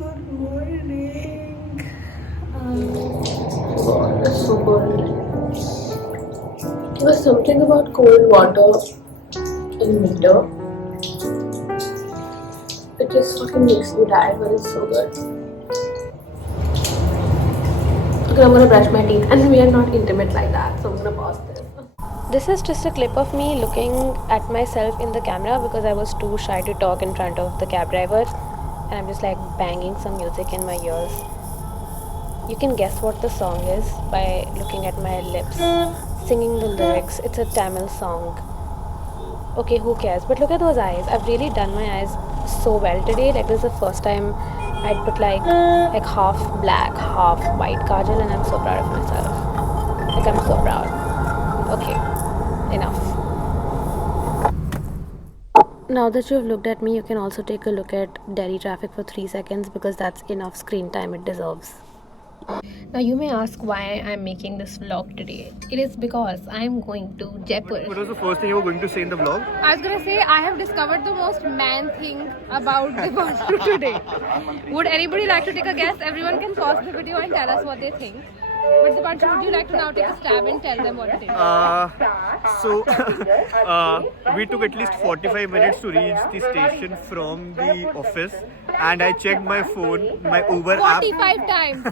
Good morning. God, it's so cold. There's something about cold water in winter. It just fucking makes me tired, but it's so good. Okay, I'm gonna brush my teeth, and we are not intimate like that, so I'm gonna pause this. This is just a clip of me looking at myself in the camera because I was too shy to talk in front of the cab driver, and I'm just like banging some music in my ears. You can guess what the song is by looking at my lips, singing the lyrics. It's a Tamil song. Okay, who cares? But look at those eyes. I've really done my eyes so well today. Like, this is the first time I'd put like half black, half white kajal, and I'm so proud of myself. Like, I'm so proud. Okay, enough. Now that you've looked at me, you can also take a look at Delhi traffic for 3 seconds because that's enough screen time it deserves. Now you may ask why I'm making this vlog today. It is because I'm going to Jaipur. What was the first thing you were going to say in the vlog? I was gonna say I have discovered the most man thing about the world today. Would anybody like to take a guess? Everyone can pause the video and tell us what they think. But Dipanshu, would you like to now take a stab and tell them what it is? We took at least 45 minutes to reach the station from the office, and I checked my phone, my Uber app. 45 times.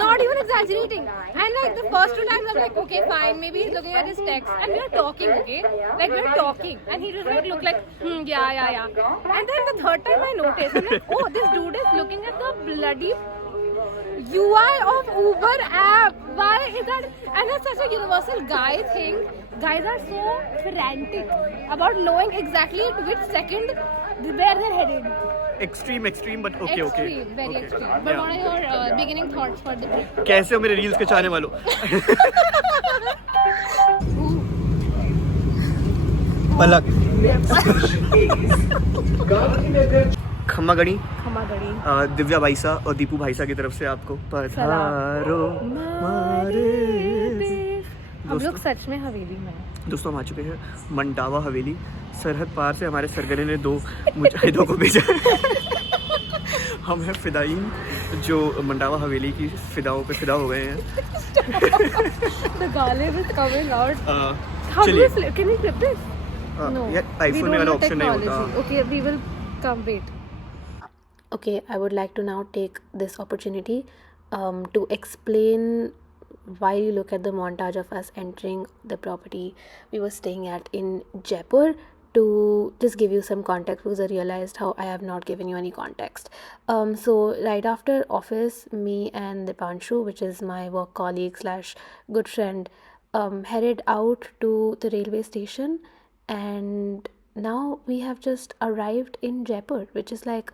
Not even exaggerating. And like the first 2 times I'm like, okay, fine, maybe he's looking at his text. And we're talking, okay? Like we're talking. And he just like look like, yeah. And then the third time I noticed, I'm like, oh, this dude is looking at the bloody UI of Uber app. Why is that? And it's such a universal guy thing. Guys are so frantic about knowing exactly at which second where they're headed. Extreme, but okay. Extreme, very okay. extreme. But what are your beginning thoughts for the trip? कैसे हो मेरे reels के चाहने वालों? पलक खम्मा गणी दिव्या भाईसा और दीपू भाईसा की तरफ से आपको पधारो मारे हम लोग सच में हवेली में हैं। दोस्तों हम आ चुके हैं मंडावा हवेली। सरहद पार से हमारे सरगने ने 2 मुजाहिदों को भेजा। हम हैं फिदाईन जो मंडावा हवेली की फिदाओं पे फिदा हो गए हैं। The garlic is coming out. How do we flip? Can we flip this? No. यार आईफोन में वाला ऑप्शन नहीं होता। Okay, we will come wait. Okay, I would like to now take this opportunity to explain why you look at the montage of us entering the property we were staying at in Jaipur, to just give you some context because I realized how I have not given you any context. So right after office, me and Dipanshu, which is my work colleague slash good friend, headed out to the railway station, and now we have just arrived in Jaipur, which is like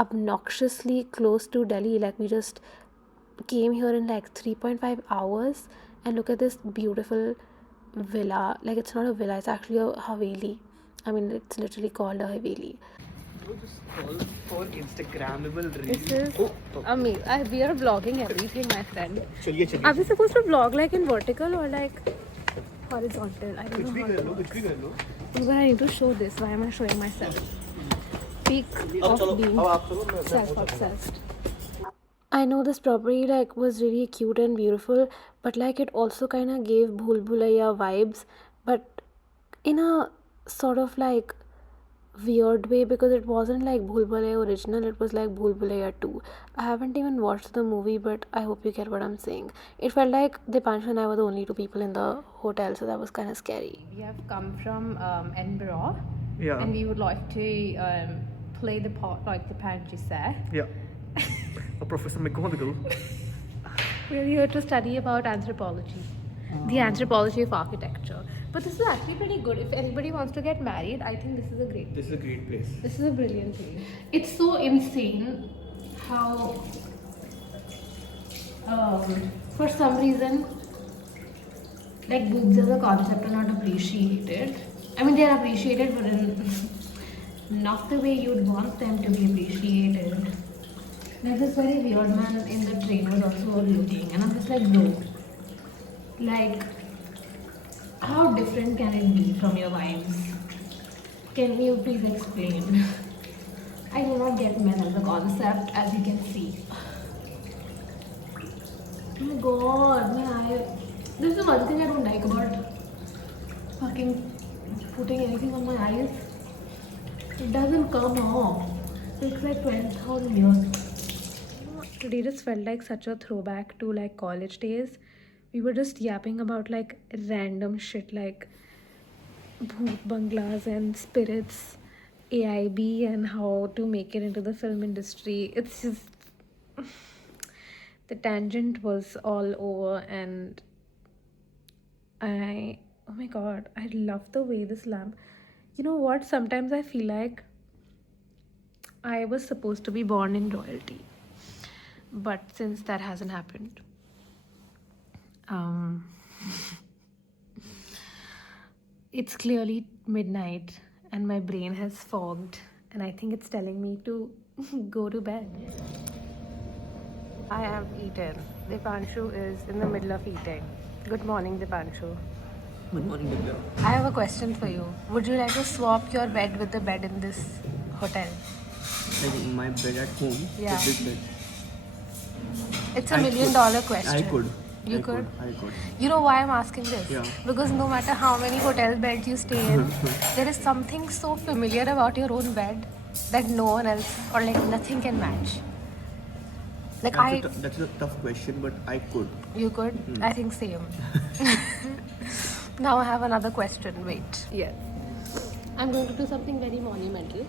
obnoxiously close to Delhi. Like we just came here in like 3.5 hours, and look at this beautiful villa. Like it's not a villa, it's actually a haveli. I mean, it's literally called a haveli. For Instagrammable reels. This is amazing. We are vlogging everything, my friend. चलिए Are we supposed to vlog like in vertical or like horizontal? I don't know. कुछ भी कर लो। But I need to show this. Why am I showing myself? Peak of being self-obsessed. I know this property like was really cute and beautiful, but like it also kind of gave Bhool Bhulaiya vibes, but in a sort of like weird way, because it wasn't like Bhool Bhulaiya original, it was like Bhool Bhulaiya 2. I haven't even watched the movie, but I hope you get what I'm saying. It felt like Dipanshu and I were the only 2 people in the hotel, so that was kind of scary. We have come from Edinburgh, Yeah. and we would like to play the part like the Panjisa. Yeah. Professor McGonagall. We're here to study about anthropology, the anthropology of architecture. But this is actually pretty good. If anybody wants to get married, I think this is a great This is a great place. This is a brilliant thing. It's so insane how, for some reason, like boobs as a concept are not appreciated. I mean, they are appreciated, but in not the way you'd want them to be appreciated. Like this very weird man in the train was also looking, and I'm just like, bro, like, how different can it be from your vibes? Can you please explain? I do not get men as a concept, as you can see. Oh my god, my eye. This is one thing I don't like about fucking putting anything on my eyes. It doesn't come off. It takes like 12,000 years. Today just felt like such a throwback to like college days. We were just yapping about like random shit like bhoot bungalows and spirits, AIB, and how to make it into the film industry. It's just the tangent was all over, and oh my god, I love the way this lamp. You know what? Sometimes I feel like I was supposed to be born in royalty, but since that hasn't happened, um, it's clearly midnight and my brain has fogged, and I think it's telling me to go to bed. I have eaten. Dipanshu is in the middle of eating. Good morning, Dipanshu. Good morning, Divya. I have a question for you. Would you like to swap your bed with the bed in this hotel? Like my bed at home. Yeah. With this bed. It's a I $1 million question. I could. You I could? I could. You know why I'm asking this? Yeah. Because no matter how many hotel beds you stay in, there is something so familiar about your own bed that no one else or like nothing can match. Like That's a tough question, but I could. You could? I think same. Now I have another question. Wait. Yes. I'm going to do something very monumental.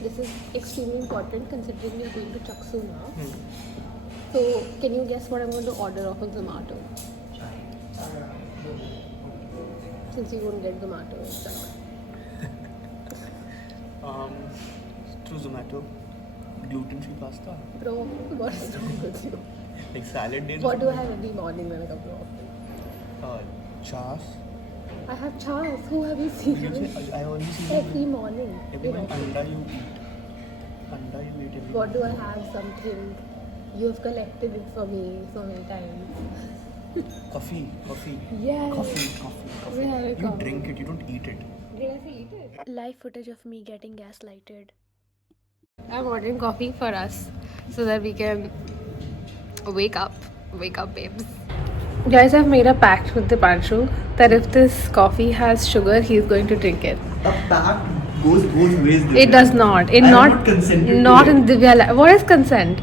This is extremely important considering we are going to Chaksu now. So, can you guess what I'm going to order off of Zomato? Since you won't get Zomato and stuff. Through Zomato, gluten-free pasta. Bro, what is wrong with you? Like salad days. What do I have every morning when I come to office? Chas. I have chas. Who have you seen? I only see Every morning. every in morning office. anda you eat. Anda you eat every What do I have? Something. You have collected it for me so many times. Coffee. Yes. Coffee. We have a You coffee. drink it, you don't eat it. Did I say eat it? Live footage of me getting gaslighted. I'm ordering coffee for us so that we can wake up. Wake up, babes. Guys, I've made a pact with Dipanshu that if this coffee has sugar, he's going to drink it. A pact goes both ways. It does not. It I have not not consented not to in it. Divya. What is consent?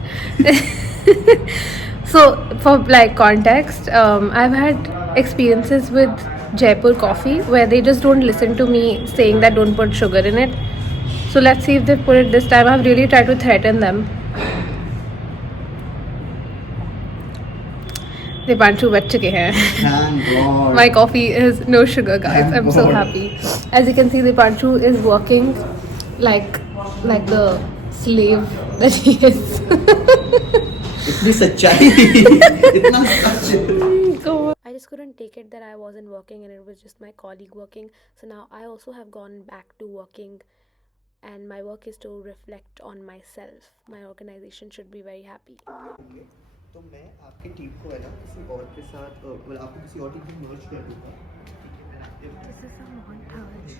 So, for like context, I've had experiences with Jaipur coffee where they just don't listen to me saying that don't put sugar in it. So let's see if they put it this time. I've really tried to threaten them. Dipanshu बच चुके हैं. Thank God. My coffee is no sugar, guys. Thank I'm so God. happy. As you can see, Dipanshu is working like the slave that he is. इतनी सच्चाई इतना सच I just couldn't take it that I wasn't working and it was just my colleague working. So now I also have gone back to working, and my work is to reflect on myself. My organization should be very happy. तो मैं आपकी team को है ना किसी और के साथ मतलब आपको किसी और टीम से मर्ज कर दूंगा. This is a montage.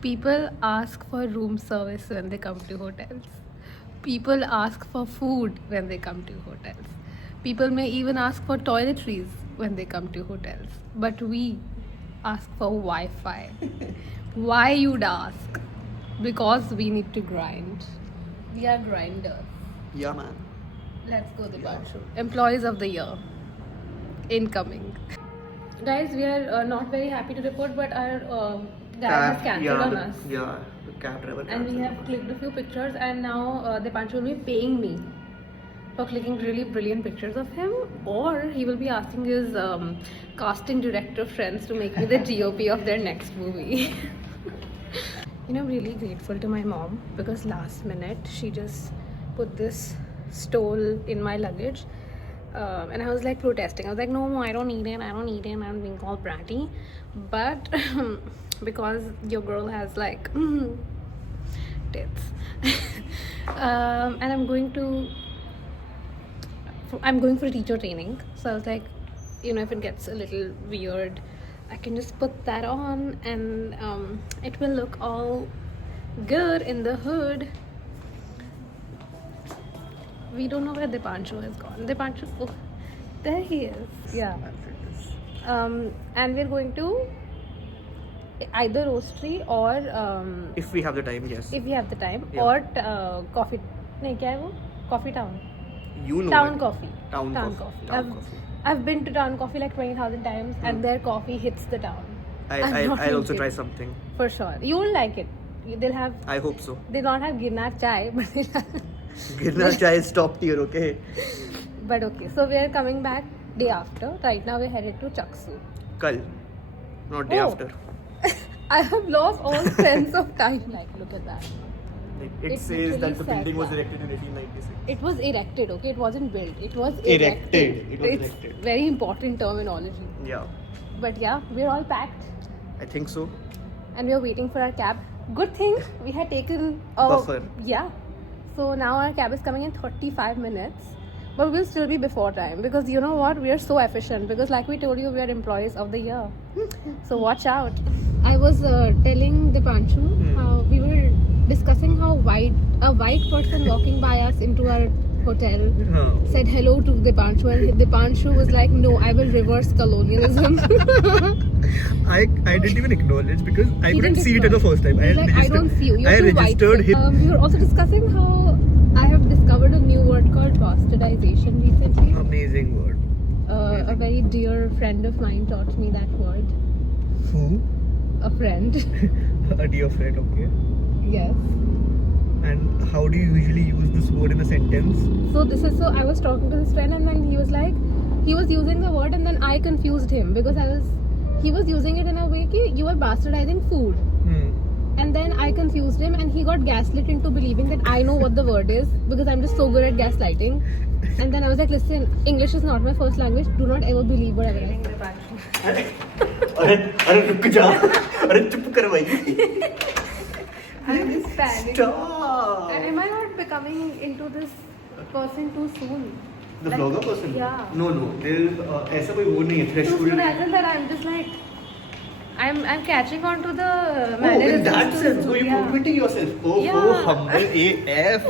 People ask for room service when they come to hotels. People ask for food when they come to hotels. People may even ask for toiletries when they come to hotels. But we ask for Wi-Fi. Why you'd ask? Because we need to grind. We are grinders. Yeah, man. Let's go, Dipanshu. Employees of the year. Incoming. Guys, we are not very happy to report, but our guy has cancelled on us. Yeah, the cab driver. And we have clicked a few pictures, and now Dipanshu will be paying me for clicking really brilliant pictures of him, or he will be asking his casting director friends to make me the GOP of their next movie. You know, I'm really grateful to my mom because last minute she just put this stole in my luggage, and I was like protesting. I was like, no, I don't need it, I'm being called bratty. But because your girl has like tits, and I'm going for teacher training, so I was like, you know, if it gets a little weird, I can just put that on and it will look all good in the hood. We don't know where Dipanshu has gone. Dipanshu, oh, there he is. Yeah. And we're going to either roastery or If we have the time, yes. if we have the time, Yeah. or coffee. नहीं क्या है वो? Coffee Town. You know Town it. Coffee. Town Town coffee. Coffee. Town coffee. I've been to Town Coffee like 20,000 times, and their coffee hits the town. I'm not I'll also joking. try something. For sure, you will like it. They'll have. I hope so. They don't have Girnar chai, but they'll have. Girnar chai is top tier, okay? But okay, so we are coming back day after. Right now we're headed to Chaksu. Kal, not day Oh. after. I have lost all sense of time. Like, look at that. It It says literally that the said building was that. erected in 1896. It was erected, okay? It wasn't built. It was Erected. It was it's erected. very important terminology. Yeah, But yeah, we're all packed I think so. and we're waiting for our cab. Good thing we had taken a Buffer. Yeah. So now our cab is coming in 35 minutes. But we'll still be before time because you know what? We are so efficient because like we told you, we are employees of the year. So watch out. I was telling Dipanshu how we were discussing how a white person walking by us into our hotel said hello to Dipanshu and Dipanshu was like, no, I will reverse colonialism. I didn't even acknowledge because I He couldn't didn't see it at the acknowledge. first time. He's like, I don't see you. You're I too white. registered him. We were also discussing how I have discovered a new word called bastardization recently. Amazing word. A very dear friend of mine taught me that word. Who? A friend. A dear friend, okay. Yes. And how do you usually use this word in a sentence? So I was talking to this friend and then he was like, he was using the word and then I confused him because he was using it in a way that you are bastardizing food. And then I confused him and he got gaslit into believing that I know what the word is because I'm just so good at gaslighting. And then I was like, listen, English is not my first language. Do not ever believe whatever I say. अरे रुक जा अरे चुप कर भाई I'm just panicking. Stop. Am I not becoming into this person too soon? The Like, vlogger person? yeah. No, ऐसा कोई वो नहीं है Too threshold. soon as in that I'm just like, I'm catching on to the Oh, in mannerisms that too sense, soon, you're yeah. complimenting yourself. Oh, Yeah. humble AF.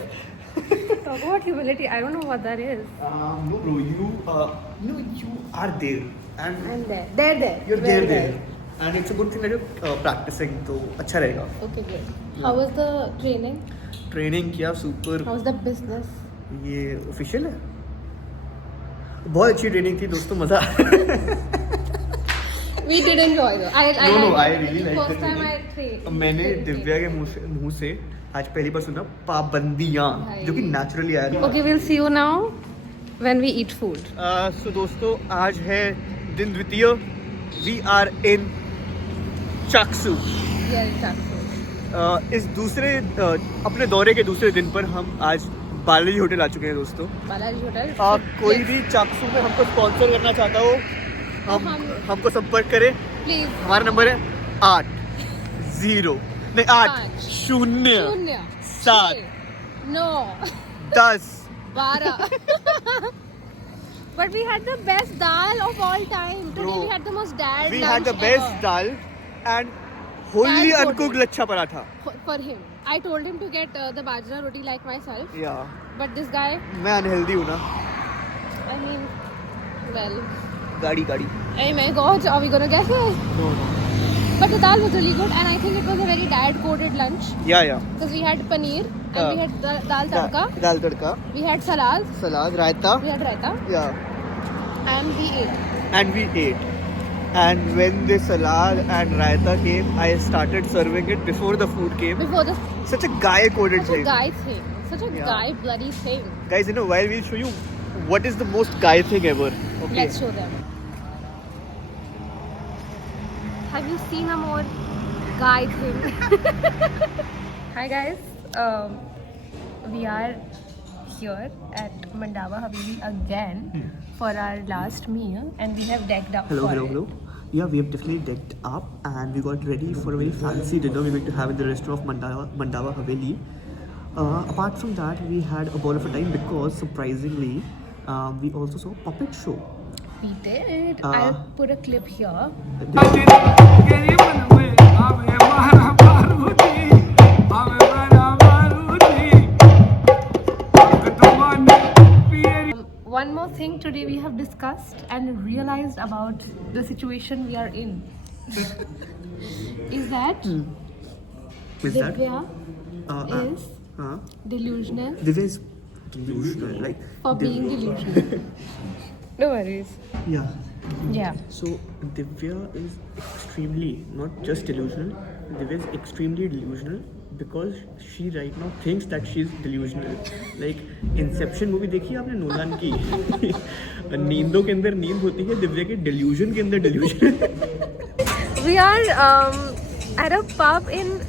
Talk about humility. I don't know what that is. No, bro, you are there, and I'm there. There. you're Very there, and it's a good thing that you're practicing. तो अच्छा रहेगा. Okay, great. How was the training? Training किया super. How was the business? ये official है. बहुत अच्छी training थी दोस्तों मजा. We did enjoy though. I No, liked I it. really liked First the time I training. trained. मैंने दिव्या के मुंह से आज पहली बार सुना पाबंदियाँ जो कि नेचुरली आया. Okay, we'll see you now when we eat food. सो दोस्तों आज है दिन द्वितीय. We are in Chaksu. Yeah, exactly. इस दूसरे अपने दौरे के दूसरे दिन पर हम आज बालाजी होटल आ चुके हैं दोस्तों. Balaji Hotel. कोई भी चाक्सू में हमको स्पॉन्सर करना चाहता हो हमको संपर्क करें. Please. हमारा नंबर है 8-0 नहीं 8-0 7 No. 10. 12. But we had the best dal of all time. Today Bro, we had the most dal We lunch had the best ever. dal and wholly Dal uncooked roti. lachha paratha. For him. I told him to get the bajra roti like myself. Yeah. But this guy, मैं unhealthy हूँ ना. I mean, well, गाड़ी. hey my god, are we gonna get here? No. But the dal was really good and I think it was a very dad-coded lunch. Yeah. Because we had paneer and we had dal tadka. Dal tadka. We had salad. Salad raita. We had raita. Yeah. And we ate. And we ate. And when the salad and raita came, I started serving it before the food came. Before the Such a guy-coded such a thing. guy thing. Such a Yeah. guy bloody thing. Guys, in a while we'll show you what is the most guy thing ever. Okay. Let's show them. Have you seen a more guy thing? Hi guys. We are here at Mandava Haveli again for our last meal and we have decked up for it. Yeah, we have definitely decked up and we got ready for a very fancy dinner we're going to have in the restaurant of Mandava Haveli. Apart from that, we had a ball of a time because surprisingly, we also saw a puppet show. We did. I'll put a clip here. One more thing today we have discussed and realized about the situation we are in is that Is that? Divya is हाँ. delusional Divya is delusional, like. for being delusional. No worries. Yeah. Yeah. So Divya is extremely not just delusional. Divya is extremely delusional because she right now thinks that she is delusional. Like Inception movie देखी है आपने Nolan की? नींदों के अंदर नींद होती है, दिव्या के delusion के अंदर delusion. We are at a pub in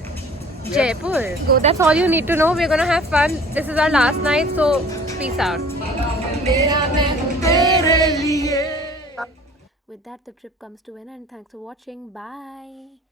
Jaipur. So that's all you need to know. We're gonna have fun. This is our last night, so peace out. With that, the trip comes to an end. Thanks for watching. Bye.